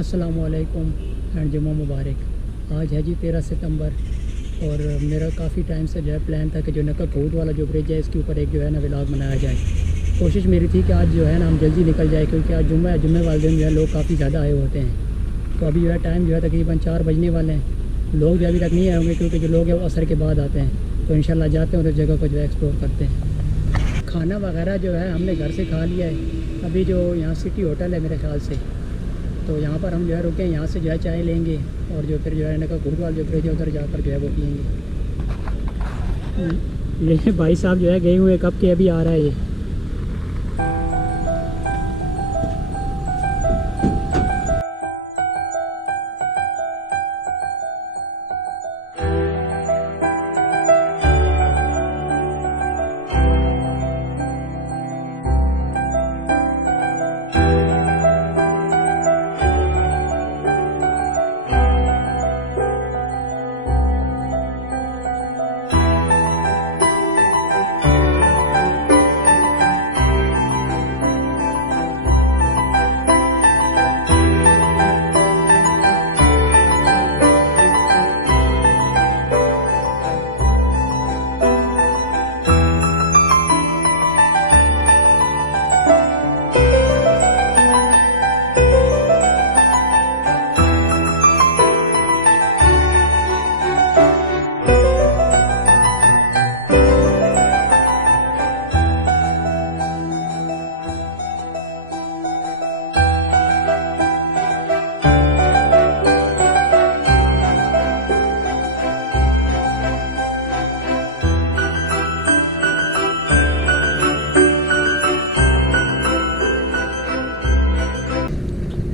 अस्सलामुअलैकुम एंड जुम्मा मुबारक। आज है जी 13 सितंबर और मेरा काफ़ी टाइम से जो है प्लान था कि जो नक्का कोट वाला जो ब्रिज है इसके ऊपर एक जो है ना व्लॉग बनाया जाए। कोशिश मेरी थी कि आज जो है ना हम जल्दी निकल जाए क्योंकि आज जुम्मे वाले दिन जो है लोग काफ़ी ज़्यादा आए होते हैं। तो अभी जो है टाइम जो है तकरीबन 4 बजने वाले हैं। लोग जो अभी तक नहीं आए होंगे क्योंकि जो लोग हैं वो असर के बाद आते हैं। तो इंशाल्लाह जाते हैं और उस जगह को जो है एक्सप्लोर करते हैं। खाना वगैरह जो है हमने घर से खा लिया है। अभी जो यहाँ सिटी होटल है मेरे ख्याल से, तो यहाँ पर हम जो है रुके, यहाँ से जो है चाय लेंगे और जो फिर जो है नक्का कोट वाला जो ब्रिज है उधर जाकर जो है वो पियेंगे। ये भाई साहब जो है गए हुए कब के अभी आ रहा है ये।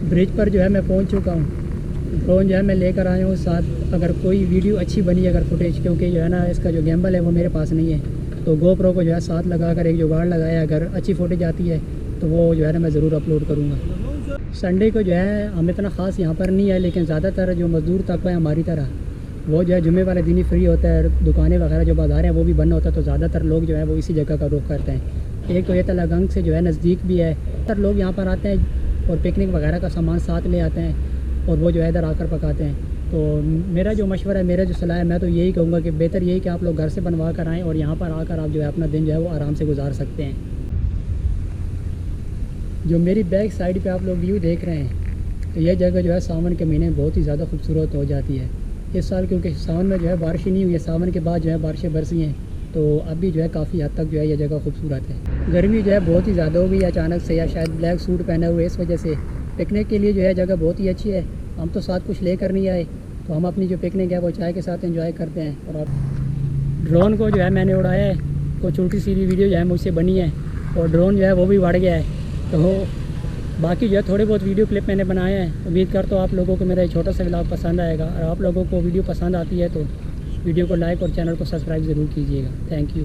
ब्रिज पर जो है मैं पहुंच चुका हूं। ड्रोन जो है मैं लेकर आया हूं साथ। अगर कोई वीडियो अच्छी बनी, अगर फुटेज, क्योंकि जो है ना इसका जो गैम्बल है वो मेरे पास नहीं है, तो गोप्रो को जो है साथ लगाकर एक जुगाड़ लगाया, अगर अच्छी फुटेज आती है तो वो जो है ना मैं ज़रूर अपलोड करूँगा। संडे को जो है हम इतना ख़ास यहाँ पर नहीं है, लेकिन ज़्यादातर जो मज़दूर तबका है हमारी तरह, वो जो है जुम्मे वाले दिन ही फ्री होता है। दुकानें वगैरह जो बाज़ार हैं वो भी बंद होता है, तो ज़्यादातर लोग जो है वो इसी जगह का रुख करते हैं। एक तो ये तलागंग से जो है नज़दीक भी है, ज़्यादातर लोग यहाँ पर आते हैं और पिकनिक वगैरह का सामान साथ ले आते हैं और वो जो है इधर आकर पकाते हैं। तो मेरा जो मशवरा है, मेरा जो सलाह है, मैं तो यही कहूँगा कि बेहतर यही कि आप लोग घर से बनवा कर आएँ और यहाँ पर आकर आप जो है अपना दिन जो है वो आराम से गुजार सकते हैं। जो मेरी बैक साइड पे आप लोग व्यू देख रहे हैं, तो यह जगह जो है सावन के महीने में बहुत ही ज़्यादा खूबसूरत हो जाती है। इस साल क्योंकि सावन में जो है बारिश ही नहीं हुई है, सावन के बाद जो है बारिशें बरसी हैं, तो अभी जो है काफ़ी हद तक जो है ये जगह खूबसूरत है। गर्मी जो है बहुत ही ज़्यादा हो गई अचानक से, या शायद ब्लैक सूट पहने हुए इस वजह से। पिकनिक के लिए जो है जगह बहुत ही अच्छी है। हम तो साथ कुछ लेकर नहीं आए, तो हम अपनी जो पिकनिक है वो चाय के साथ एंजॉय करते हैं। और अब ड्रोन को जो है मैंने उड़ाया है, कुछ उल्टी सीधी वीडियो जो है मुझसे बनी है और ड्रोन जो है वो भी बढ़ गया है। तो बाकी जो है थोड़े बहुत वीडियो क्लिप मैंने बनाए हैं। उम्मीद करता हूँ आप लोगों को मेरा एक छोटा सा व्लॉग पसंद आएगा। और आप लोगों को वीडियो पसंद आती है तो वीडियो को लाइक और चैनल को सब्सक्राइब ज़रूर कीजिएगा। Thank you.